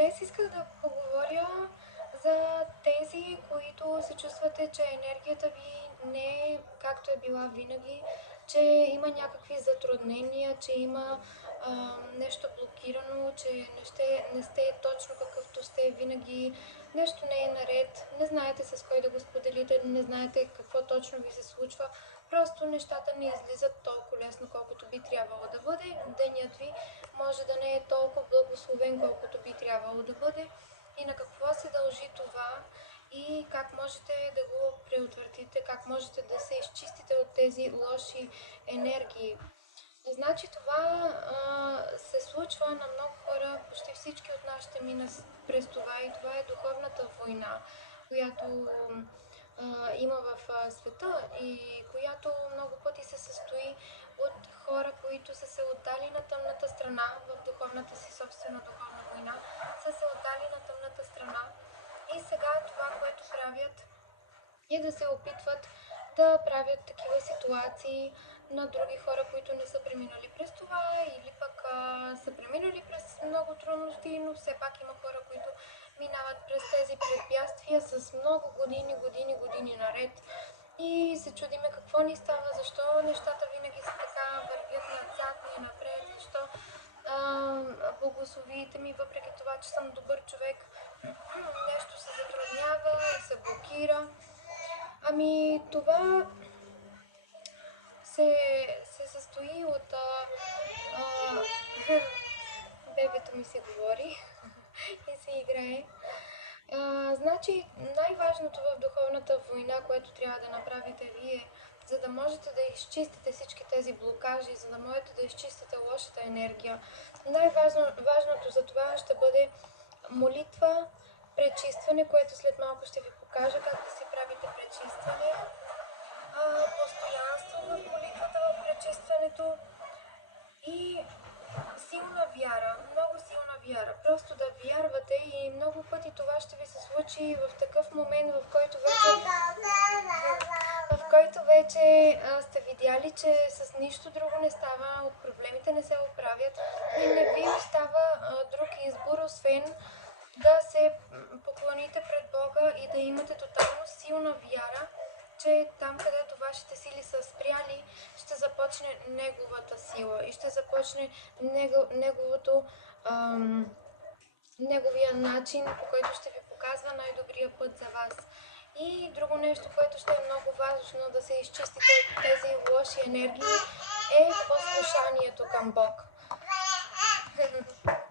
Днес исках да поговоря за тези, които се чувствате, че енергията ви не е както е била винаги, че има някакви затруднения, че има нещо блокирано, че не сте точно какъвто сте винаги, нещо не е наред, не знаете с кой да го споделите, не знаете какво точно ви се случва. Просто нещата не излизат толкова лесно, колкото би трябвало да бъде. Денят ви може да не е толкова благословен, колкото би трябвало да бъде. И на какво се дължи това и как можете да го преотвратите, как можете да се изчистите от тези лоши енергии. Значи това се случва на много хора, почти всички от нас ще минат през това и това е духовната война, която има в света и която много пъти се състои от хора, които са се отдали на тъмната страна в духовната си собствена духовна война, са се отдали на тъмната страна и сега това, което правят и да се опитват да правят такива ситуации на други хора, които не са преминали през това или пък са преминали през много трудности, но все пак има хора, които минават през тези препятствия с много години наред и се чудиме какво ни става, защо нещата винаги са така, вървят назад и напред, защо благословиите ми, въпреки това, че съм добър човек, нещо се затруднява и се блокира. Ами това се състои от а, бебето ми се говори и се играе. Значи най-важното в духовната война, което трябва да направите вие, за да можете да изчистите всички тези блокажи, за да можете да изчистите лошата енергия, най-важното за това ще бъде молитва, пречистване, което след малко ще ви покажа как да си правите пречистване, постоянство в молитвата, в пречистването и силна вяра, много силна вяра. Просто да вярвате и много пъти това ще ви се случи в такъв момент, в който вече сте видяли, че с нищо друго не става, от проблемите не се оправят и не ви остава друг избор, освен да се поклоните пред Бога и да имате тотално силна вяра, че там, където вашите сили са спряли, ще започне Неговата сила и ще започне Неговия начин, по който ще ви показва най-добрия път за вас. И друго нещо, което ще е много важно да се изчистите от тези лоши енергии, е послушанието към Бог. Целувчета!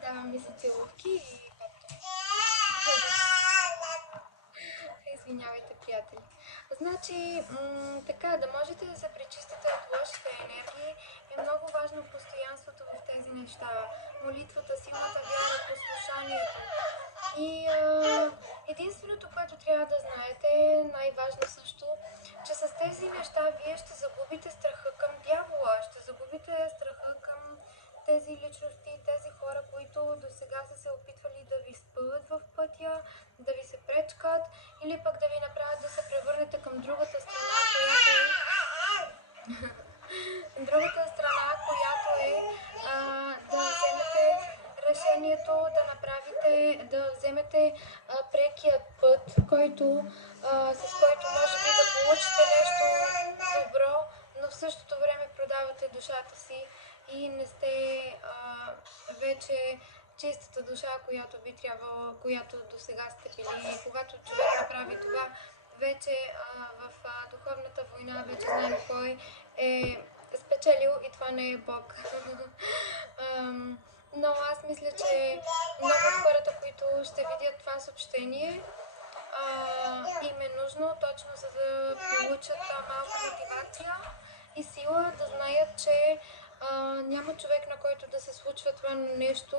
Давам ми се целувки и извинявайте, приятели. Значи, така, да можете да се пречистите от лошите енергии, е много важно постоянството в тези неща. Молитвата, силната вяра, послушанието. И единственото, което трябва да знаете, най-важно също, че с тези неща вие ще загубите страха към дявола, ще загубите страха към тези личности, тези хора, които до сега са се опитвали да ви спъват в пътя, да ви се пречкат или пък да ви направят да се превърнете към другата страна, която е да вземете решението да вземете прекият път, с който може би да получите нещо добро, но в същото време продавате душата си и не сте вече чистата душа, която би трябвало, която до сега сте били. И когато човек направи това, вече в духовната война вече знаем кой е спечелил и това не е Бог. Но аз мисля, че много от хората, които ще видят това съобщение, им е нужно точно за да получат малко мотивация и сила да знаят, че няма човек, на който да се случва това нещо,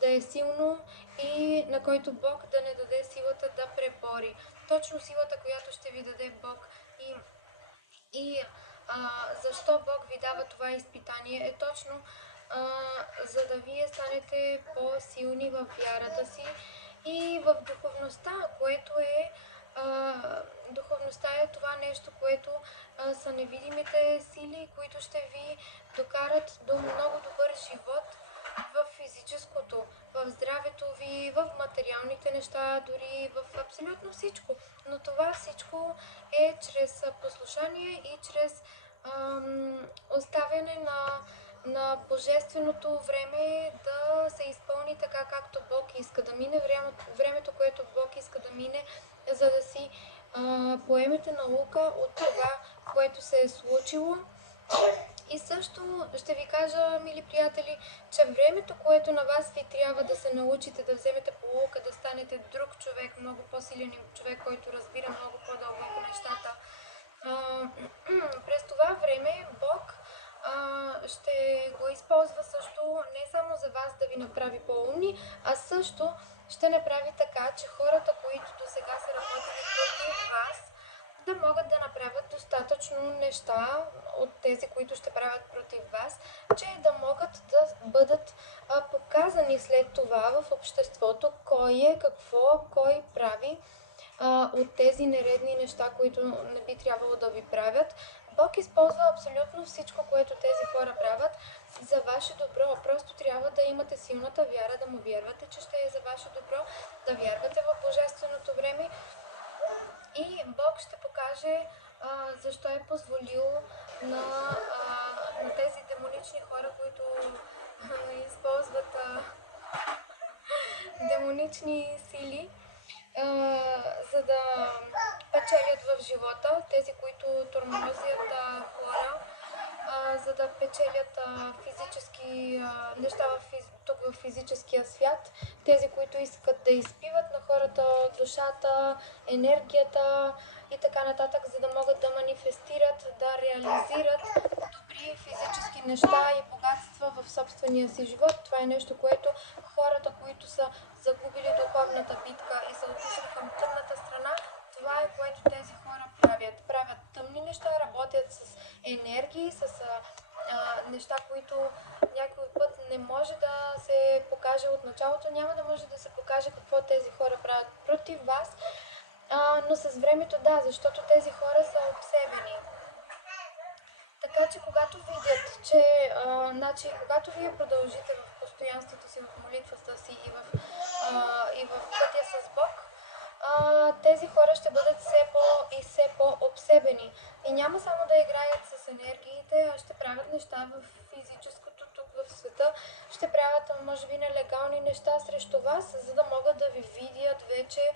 да е силно и на който Бог да не даде силата да пребори. Точно силата, която ще ви даде Бог и защо Бог ви дава това изпитание е точно за да вие станете по-силни в вярата си и в духовността, което е духовността е това нещо, което са невидимите сили, които ще ви докарат до много добър живот в физическото, в здравето ви, в материалните неща, дори в абсолютно всичко. Но това всичко е чрез послушание и чрез оставяне на божественото време да се изпълни така, както Бог иска да мине, времето, което Бог иска да мине, за да си поемете наука от това, което се е случило. И също ще ви кажа, мили приятели, че времето, което на вас ви трябва да се научите да вземете полука, да станете друг човек, много по-силен човек, който разбира много по-дълбоко нещата, през това време Бог ще го използва също не само за вас да ви направи по-умни, а също ще направи така, че хората, които до сега са работили против вас, да могат да направят достатъчно неща от тези, които ще правят против вас, че да могат да бъдат показани след това в обществото кой е, какво, кой прави от тези нередни неща, които не би трябвало да ви правят. Бог използва абсолютно всичко, което тези хора правят за ваше добро. Просто трябва да имате силната вяра, да му вярвате, че ще е за ваше добро, да вярвате в божественото време и Бог ще покаже защо е позволил на тези демонични хора, които използват демонични сили, за да печелят в живота, тези, които тормозят хора, за да печелят физически неща тук в физическия свят, тези, които искат да изпиват на хората душата, енергията и така нататък, за да могат да манифестират, да реализират добри физически неща и богатства в собствения си живот. Това е нещо, което хората, които са загубили духовната битка и са отишли към тъмната страна, това е което тези хора правят. Правят тъмни неща, работят с енергии, с неща, които някой път не може да се покаже от началото, няма да може да се покаже какво тези хора правят против вас, но с времето да, защото тези хора са обсебени. Така че когато видят, че когато вие продължите в постоянството си, в молитвата си и в пътя с Бог, тези хора ще бъдат все по-обсебени. И няма само да играят с енергиите, а ще правят неща в физическото тук в света. Ще правят, може би, нелегални неща срещу вас, за да могат да ви видят вече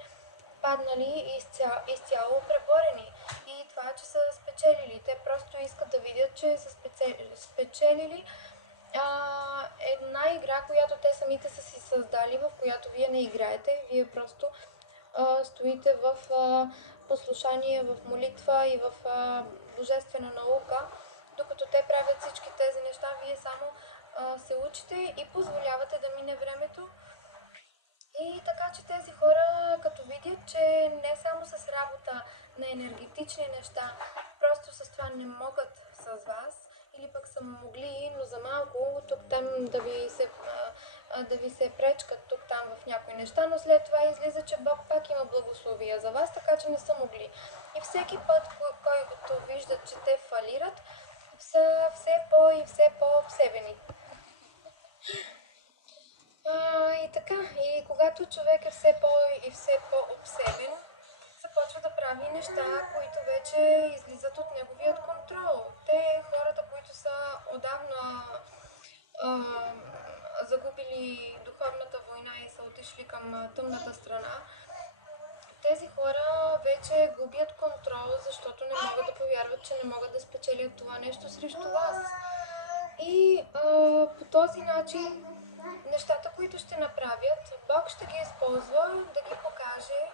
паднали и изцяло преборени. И това, че са спечелили. Те просто искат да видят, че са спечелили една игра, която те самите са си създали, в която вие не играете. Вие просто стоите в послушание, в молитва и в божествена наука, докато те правят всички тези неща, вие само се учите и позволявате да мине времето. И така, че тези хора, като видят, че не само с работа на енергетични неща, просто с това не могат с вас, или пък са могли, но за малко, тук-там да ви се пречкат тук-там в някои неща, но след това излиза, че Бог пак има благословия за вас, така че не са могли. И всеки път, който виждат, че те фалират, са все по-обсебени. И така, и когато човек е все по-обсебен, започва да прави неща, които вече излизат от неговият контрол. Хората, които са отдавна загубили духовната война и са отишли към тъмната страна, тези хора вече губят контрол, защото не могат да повярват, че не могат да спечелят това нещо срещу вас. И по този начин нещата, които ще направят, Бог ще ги използва да ги покаже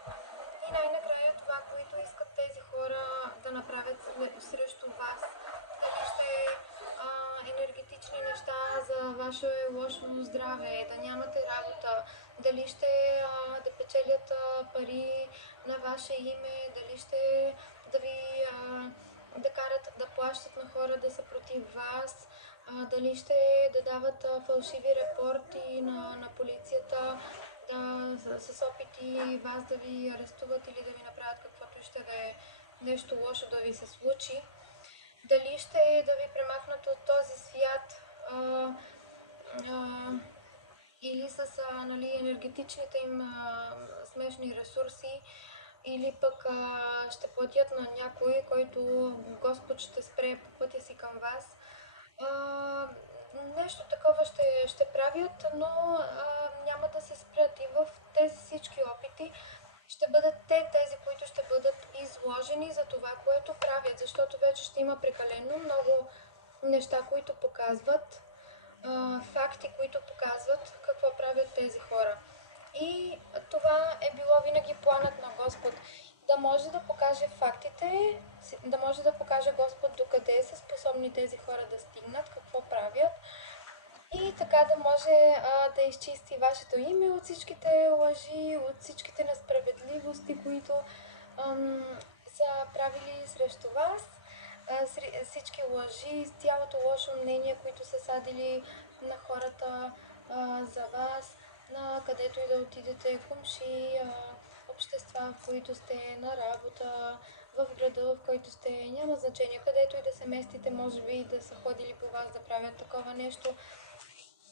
и най-накрая това, което искат тези хора да направят срещу вас. Дали ще енергетични неща за ваше лошо здраве, да нямате работа, дали ще да печелят пари на ваше име, дали ще да ви да карат да плащат на хора да са против вас, дали ще да дават фалшиви репорти на полицията, с опити вас да ви арестуват или да ви направят каквото ще да е нещо лошо да ви се случи, дали ще е да ви премахнат от този свят, а, а, или с нали, енергетичните им смешни ресурси, или пък ще платят на някой, който Господ ще спре по пътя си към вас. А, нещо такова ще правят, но няма да се спрат и в тези всички опити ще бъдат тези, които ще бъдат изложени за това, което правят, защото вече ще има прекалено много неща, които показват, факти, които показват какво правят тези хора. И това е било винаги планът на Господ. Да може да покаже фактите, да може да покаже Господ докъде са способни тези хора да стигнат, какво правят. И така да може да изчисти вашето име от всичките лъжи, от всичките несправедливости, които са правили срещу вас, всички лъжи, цялото лошо мнение, които са садили на хората за вас, на където и да отидете, комши, общества, в които сте, на работа, в града, в който сте, няма значение, където и да се местите, може би да са ходили по вас да правят такова нещо.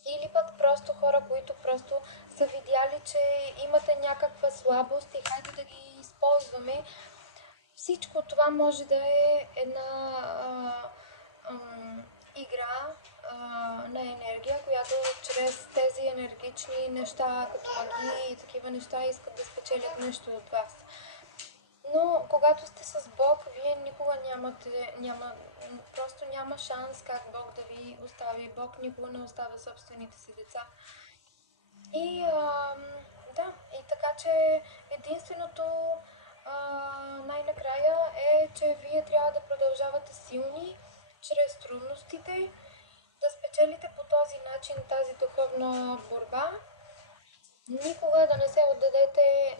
Или пък просто хора, които просто са видяли, че имате някаква слабост и хайде да ги използваме. Всичко това може да е една игра на енергия, която чрез тези енергични неща, като магии и такива неща, искат да спечелят нещо от вас. Но когато сте с Бог, вие никога просто няма шанс как Бог да ви остави. Бог никога не оставя собствените си деца. И да, и така че единственото най-накрая е, че вие трябва да продължавате силни чрез трудностите, да спечелите по този начин тази духовна борба, никога да не се отдадете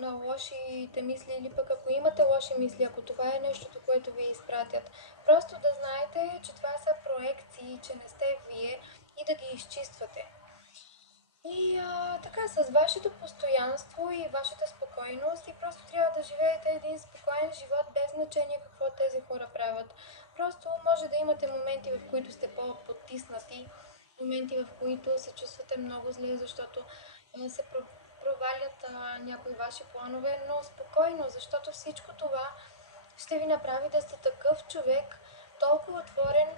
на лошите мисли, или пък ако имате лоши мисли, ако това е нещото, което ви изпратят, просто да знаете, че това са проекции, че не сте вие и да ги изчиствате. И така, с вашето постоянство и вашата спокойност и просто трябва да живеете един спокоен живот без значение какво тези хора правят. Просто може да имате моменти, в които сте по-потиснати, моменти, в които се чувствате много зле, защото се провалят някои ваши планове, но спокойно, защото всичко това ще ви направи да сте такъв човек, толкова отворен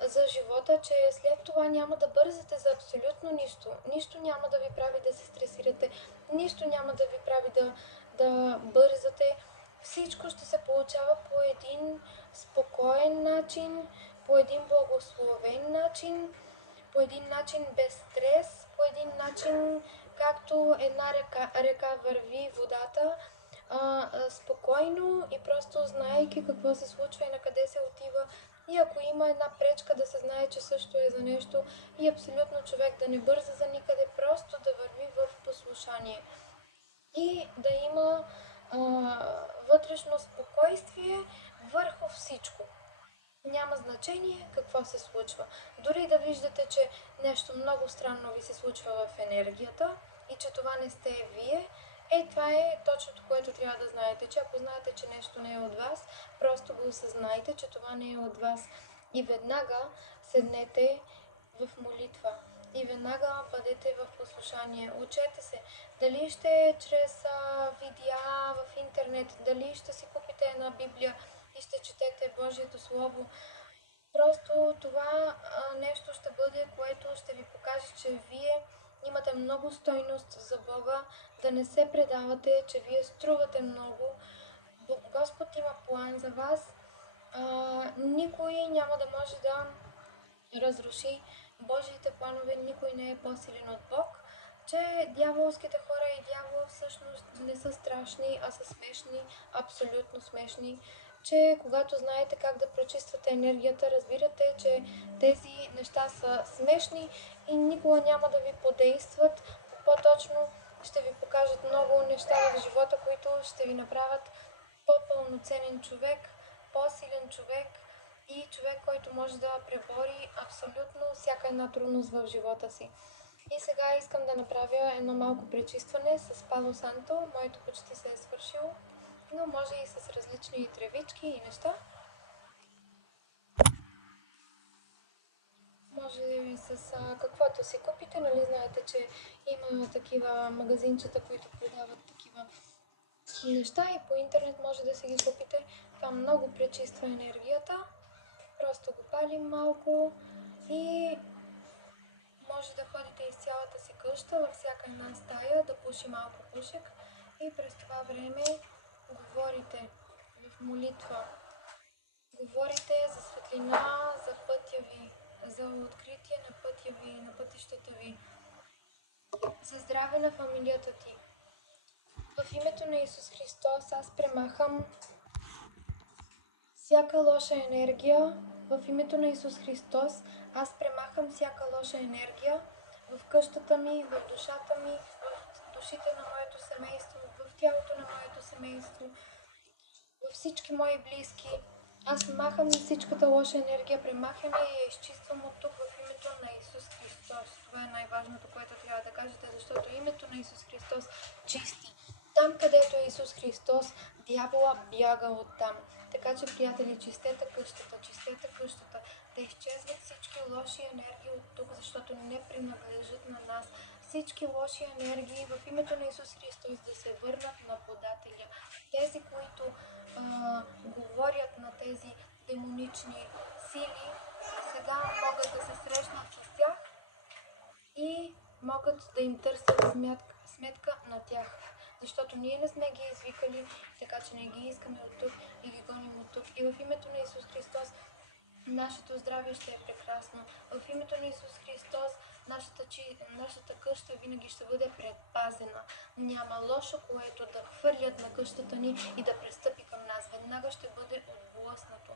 за живота, че след това няма да бързате за абсолютно нищо. Нищо няма да ви прави да се стресирате, нищо няма да ви прави да бързате. Всичко ще се получава по един спокоен начин, по един благословен начин, по един начин без стрес, по един начин както една река върви водата, спокойно и просто знаейки какво се случва и на къде се отива. И ако има една пречка, да се знае, че също е за нещо и абсолютно човек да не бърза за никъде, просто да върви в послушание. И да има вътрешно спокойствие върху всичко. Няма значение какво се случва. Дори да виждате, че нещо много странно ви се случва в енергията и че това не сте вие, това е точното, което трябва да знаете, че ако знаете, че нещо не е от вас, просто го осъзнайте, че това не е от вас. И веднага седнете в молитва. И веднага бъдете в послушание. Учете се. Дали ще е чрез видеа в интернет, дали ще си купите една Библия и ще четете Божието Слово. Просто това нещо ще бъде, което ще ви покаже, че вие имате много стойност за Бога, да не се предавате, че вие струвате много. Господ има план за вас. Никой няма да може да разруши Божиите планове, никой не е по-силен от Бог, че дяволските хора и дявол всъщност не са страшни, а са смешни, абсолютно смешни, че когато знаете как да прочиствате енергията, разбирате, че тези неща са смешни и никога няма да ви подействат, по-точно ще ви покажат много неща в живота, които ще ви направят по-пълноценен човек, по-силен човек и човек, който може да пребори абсолютно всяка една трудност в живота си. И сега искам да направя едно малко пречистване с Пало Санто. Моето почти се е свършило, но може и с различни тревички и неща. Може и с каквото си купите, нали знаете, че има такива магазинчета, които продават такива неща и по интернет може да си ги купите. Това много пречиства енергията. Просто го палим малко и може да ходите из цялата си къща, във всяка една стая, да пуши малко пушек и през това време говорите в молитва. Говорите за светлина, за пътя ви, за откритие на пътя ви, на пътищата ви, за здраве на фамилията ти. В името на Исус Христос аз премахам всяка лоша енергия. В името на Исус Христос аз премахам всяка лоша енергия в къщата ми, в душата ми, в душите на моето семейство, в тялото на моето семейство, във всички мои близки. Аз махам всичката лоша енергия, премахам я и я изчиствам от тук в името на Исус Христос. Това е най-важното, което трябва да кажете, защото името на Исус Христос чисти. Там, където е Исус Христос, дявола бяга оттам. Така че, приятели, чистете къщата, да изчезват всички лоши енергии от тук, защото не принадлежат на нас. Всички лоши енергии в името на Исус Христос да се върнат на подателя. Тези, които говорят на тези демонични сили, сега могат да се срещнат с тях и могат да им търсят сметка на тях. Защото ние не сме ги извикали, така че не ги искаме от тук и ги гоним от тук. И в името на Исус Христос нашето здраве ще е прекрасно. В името на Исус Христос нашата къща винаги ще бъде предпазена. Няма лошо, което да хвърлят на къщата ни и да пристъпи към нас. Веднага ще бъде отблъснато.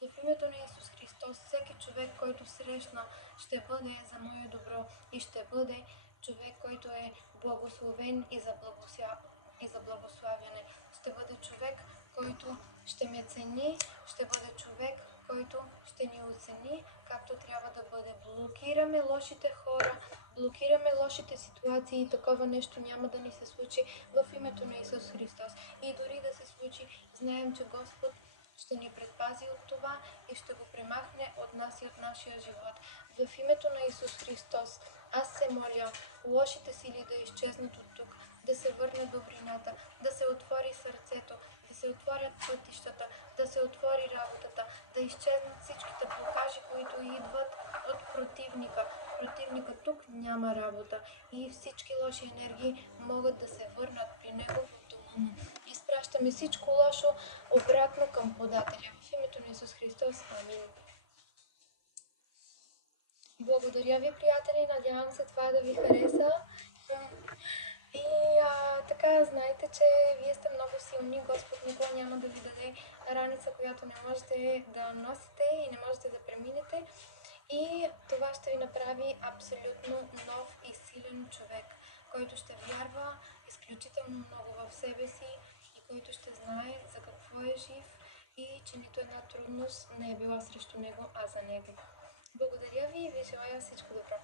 В името на Исус Христос всеки човек, който срещна, ще бъде за мое добро и ще бъде човек, който е благословен и за благославяне. Ще бъде човек, който ще ме цени, ще бъде човек, който ще ни оцени както трябва да бъде. Блокираме лошите хора, блокираме лошите ситуации и такова нещо няма да ни се случи в името на Исус Христос. И дори да се случи, знаем, че Господ ще ни предпази от това и ще го премахне от нас и от нашия живот. В името на Исус Христос аз се моля лошите сили да изчезнат от тук, да се върне добрината, да се отвори сърцето, да се отворят пътищата, да се отвори работата, да изчезнат всичките блокажи, които идват от противника. Противника тук няма работа и всички лоши енергии могат да се върнат при него в дома му. Изпращаме всичко лошо обратно към подателя. В името на Исус Христос. Амин. Благодаря ви, приятели. Надявам се това да ви хареса. И така, знайте, че вие сте много силни. Господ никога няма да ви даде раница, която не можете да носите и не можете да преминете. И това ще ви направи абсолютно нов и силен човек, който ще вярва изключително много в себе си и който ще знае за какво е жив и че нито една трудност не е била срещу него, а за него. Благодаря ви и ви желая всичко добро!